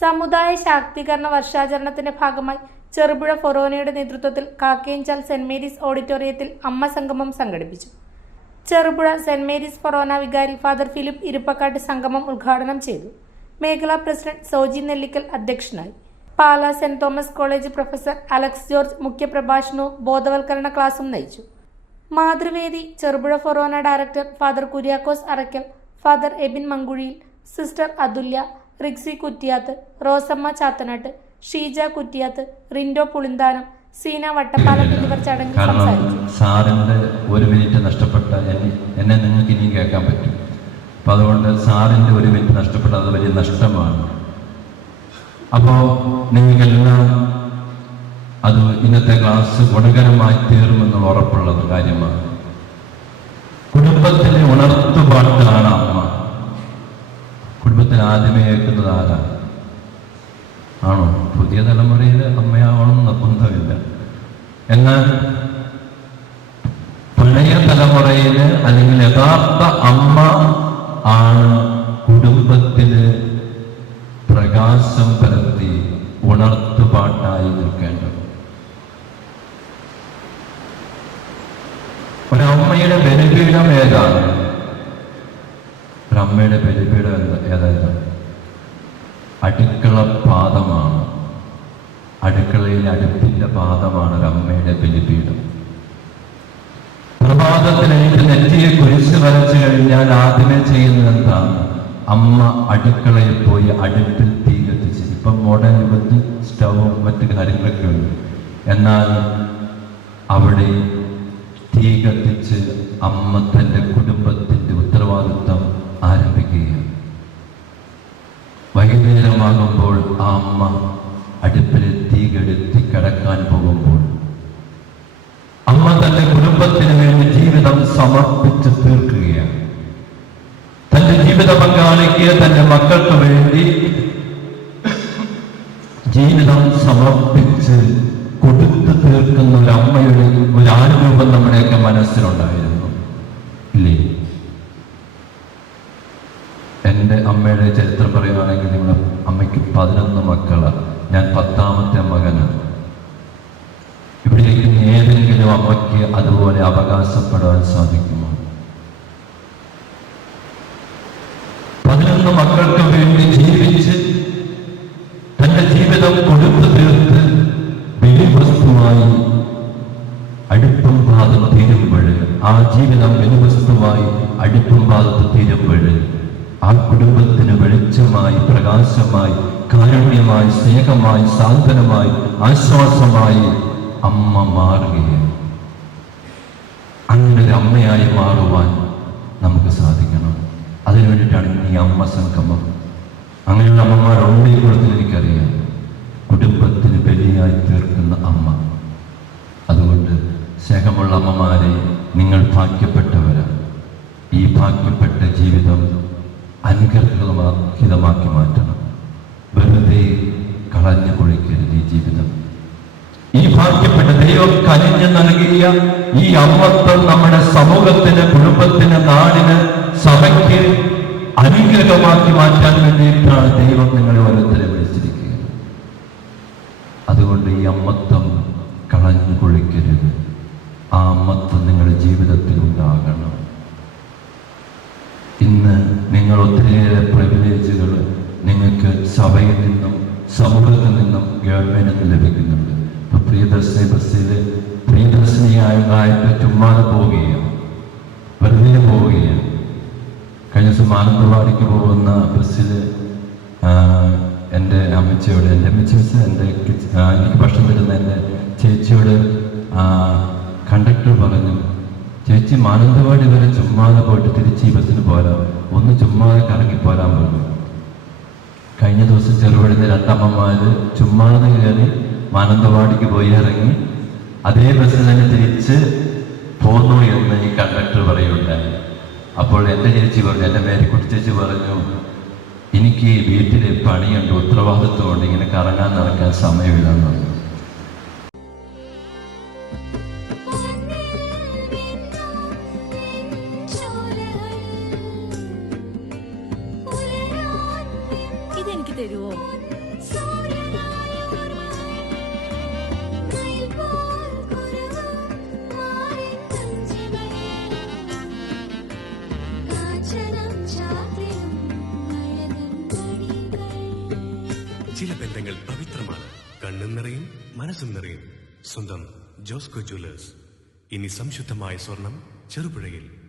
സമുദായ ശാക്തീകരണ വർഷാചരണത്തിന്റെ ഭാഗമായി ചെറുപുഴ ഫൊറോനയുടെ നേതൃത്വത്തിൽ കാക്കയഞ്ചാൽ സെന്റ് മേരീസ് ഓഡിറ്റോറിയത്തിൽ അമ്മ സംഗമം സംഘടിപ്പിച്ചു. ചെറുപുഴ സെന്റ് മേരീസ് ഫൊറോന വികാരി ഫാദർ ഫിലിപ്പ് ഇരുപ്പക്കാട്ട് സംഗമം ഉദ്ഘാടനം ചെയ്തു. മേഖലാ പ്രസിഡന്റ് സോജി നെല്ലിക്കൽ അധ്യക്ഷനായി. Pala saint Thomas college professor Alex George മുഖ്യപ്രഭാഷണവും ബോധവൽക്കരണ ക്ലാസും നയിച്ചു. Mathruvedi Cherupuzha Forane director father Kuriakose Arackal, father Ebin Mankuzhiyil, sister Athulya, Rixy Kuttiyath, Rosamma Chathanattu, Sheeja Kuttiyath, Rindo Pulinthanam, Seena Vattappalam എന്നിവർ ചടങ്ങിൽ സംസാരിച്ചു. സാറിന്റെ ഒരു മിനിറ്റ് നഷ്ടപ്പെട്ട എന്നെ നിങ്ങൾക്ക് ഇനിയും കേൾക്കാൻ പറ്റും. അപ്പം അതുകൊണ്ട് സാറിന്റെ ഒരു മിനിറ്റ് നഷ്ടപ്പെട്ട അത് വലിയ നഷ്ടമാണ്. അപ്പോൾ നിങ്ങൾക്കെല്ലാം അത് ഇന്നത്തെ ക്ലാസ് ഗുണകരമായി തീർമെന്നുള്ള ഉറപ്പുള്ള കാര്യമാണ്. കുടുംബത്തിലെ ഉണർത്തുപാട്ടാണ് അമ്മ. കുടുംബത്തിൽ ആദ്യമേ കേൾക്കുന്നത് ആരാണ്? ആണോ? പുതിയ തലമുറയിൽ അമ്മയാവണം നിർബന്ധമില്ല. എന്നാൽ പഴയ തലമുറയിൽ അല്ലെങ്കിൽ യഥാർത്ഥ അമ്മ ആണ് കുടുംബത്തില് പ്രകാശം പരത്തി ഉണർത്തുപാട്ടായി നിൽക്കേണ്ടത്. ഒരമ്മയുടെ ബലിപീഠം ഏതാണ്? ഒരമ്മയുടെ ബലിപീഠം ഏതായിരുന്നു? അടുക്കള പാദമാണ്. അടുക്കളയിൽ അടുപ്പിന്റെ പാദമാണ് ഒരമ്മയുടെ ബലിപീഠം. പ്രഭാതത്തിൽ എനിക്ക് നെറ്റിയെ കുരിശ് വരച്ചു കഴിഞ്ഞാൽ ആദ്യമേ ചെയ്യുന്നത് എന്താണ്? അമ്മ അടുക്കളയിൽ പോയി അടുപ്പിൽ തീ കത്തിച്ച്. ഇപ്പം മോഡേൺ യുഗത്തിൽ സ്റ്റവും മറ്റു കാര്യങ്ങളൊക്കെ ഉണ്ട്. എന്നാൽ അവിടെ തീ കത്തിച്ച് അമ്മ തൻ്റെ കുടുംബത്തിൻ്റെ ഉത്തരവാദിത്വം ആരംഭിക്കുകയാണ്. വൈകുന്നേരമാകുമ്പോൾ ആ അമ്മ അടുപ്പിൽ തീ കെടുത്തി കിടക്കാൻ പോകുമ്പോൾ അമ്മ തന്റെ കുടുംബത്തിന് വേണ്ടി ജീവിതം സമർപ്പിച്ച് തീർക്കുകയാണ്. തന്റെ ജീവിത പങ്കാളിക്ക്, തന്റെ മക്കൾക്ക് വേണ്ടി ജീവിതം സമർപ്പിച്ച് കൊടുത്തു തീർക്കുന്ന ഒരു അമ്മയുടെ ഒരു ആരൂപം നമ്മുടെയൊക്കെ മനസ്സിലുണ്ടായിരുന്നു, ഇല്ലേ? എൻ്റെ അമ്മയുടെ ചരിത്രം പറയുകയാണെങ്കിൽ നിങ്ങളുടെ അമ്മയ്ക്ക് 11 മക്കളാണ്. ഞാൻ 10ാമത്തെ മകനാണ്. ഇവിടേക്ക് ഏതെങ്കിലും അമ്മയ്ക്ക് അതുപോലെ അവകാശപ്പെടാൻ സാധിക്കുമോ? 11 മക്കൾക്ക് വേണ്ടി ജീവിച്ച് തന്റെ ജീവിതം കൊടുത്തു തീർത്ത് ബലിവസ്തുവായി അടുപ്പം ഭാഗത്ത് തീരുമ്പോൾ, ആ ജീവിതം ബലിവസ്തുവായി അടുപ്പം ഭാഗത്ത് തീരുമ്പോൾ ആ കുടുംബത്തിന് വെളിച്ചമായി, പ്രകാശമായി, കാരുണ്യമായി, സ്നേഹമായി, സാന്ത്വനമായി, ആശ്വാസമായി അമ്മ മാറുകയാണ്. അങ്ങനെ ഒരു അമ്മയായി മാറുവാൻ നമുക്ക് സാധിക്കണം. അതിനു വേണ്ടിയിട്ടാണ് ഈ അമ്മ സംഗമം. അങ്ങനെയുള്ള അമ്മമാരുണ്ട് ഈ കുളത്തിൽ എനിക്കറിയാം. കുടുംബത്തിന് ബലിയായി തീർക്കുന്ന അമ്മ. അതുകൊണ്ട് സ്നേഹമുള്ള അമ്മമാരെ, നിങ്ങൾ ഭാഗ്യപ്പെട്ടവരാണ്. ഈ ഭാഗ്യപ്പെട്ട ജീവിതം അനുഗ്രഹീതമാക്കി മാറ്റണം. വെറുതെ കളഞ്ഞു കുഴിക്കരുത് ഈ ജീവിതം. ഈ ഭാഗ്യപ്പെട്ട ദൈവം കനിഞ്ഞു നൽകിയ ഈ അമ്മത്വം നമ്മുടെ സമൂഹത്തിന്, കുടുംബത്തിന്, നാടിന്, സഭയ്ക്ക് അനുഗ്രഹമാക്കി മാറ്റാൻ വേണ്ടിയിട്ടാണ് ദൈവം നിങ്ങളെ ഓരോരുത്തരെ വിളിച്ചിരിക്കുക. അതുകൊണ്ട് ഈ അമ്മത്വം കളഞ്ഞു കുഴിക്കരുത്. ആ അമ്മത്വം നിങ്ങളുടെ ജീവിതത്തിൽ ഉണ്ടാകണം. ഇന്ന് നിങ്ങൾ ഒത്തിരിയേറെ പ്രിവിലേജുകൾ നിങ്ങൾക്ക് സഭയിൽ നിന്നും സമൂഹത്തിൽ നിന്നും ഗവൺമെന്റിൽ നിന്ന് ലഭിക്കുന്നുണ്ട്. ഇപ്പൊ പ്രിയദർശിനി ബസ്സിൽ പ്രിയദർശിനിയായിട്ട് ചുമ്മാതെ പോവുകയാണ്, വെറുതെ പോവുകയാണ്. കഴിഞ്ഞ ദിവസം മാനന്തവാടിക്ക് പോകുന്ന ബസ്സിൽ എൻ്റെ അമ്മച്ചിയോട്, എൻ്റെ അമ്മച്ചി എനിക്ക് ഭക്ഷണം തരുന്ന എൻ്റെ ചേച്ചിയോട് കണ്ടക്ടർ പറഞ്ഞു, ചേച്ചി മാനന്തവാടി വരെ ചുമ്മാതെ പോയിട്ട് തിരിച്ച് ഈ ബസ്സിന് പോരാ, ഒന്ന് ചുമ്മാതെ കറങ്ങി പോരാൻ പറഞ്ഞു. കഴിഞ്ഞ ദിവസം ചെറുപുഴയിലെ 2 അമ്മമാര് ചുമ്മാതെ കയറി മാനന്തവാടിക്ക് പോയി ഇറങ്ങി അതേ ബസ്സിൽ തന്നെ തിരിച്ച് പോന്നു എന്ന് ഈ കണ്ടക്ടർ പറയുകയുണ്ടായി. അപ്പോൾ എൻ്റെ ചേച്ചി പറഞ്ഞു, എൻ്റെ മേരിക്കുട്ടി ചേച്ചി പറഞ്ഞു, എനിക്ക് വീട്ടിൽ പണിയുണ്ട്, ഉത്തരവാദിത്വമുണ്ട്, ഇങ്ങനെ കറങ്ങാൻ നടക്കാൻ സമയമില്ലെന്ന് പറഞ്ഞു. ഇതെനിക്ക് തരുമോ? മാത്രമാണ്. കണ്ണും നിറയും മനസ്സും നിറയും. സ്വന്തം ജോസ്കോ ജ്വല്ലേഴ്സ്. ഇനി സംശുദ്ധമായ സ്വർണം ചെറുപുഴയിൽ.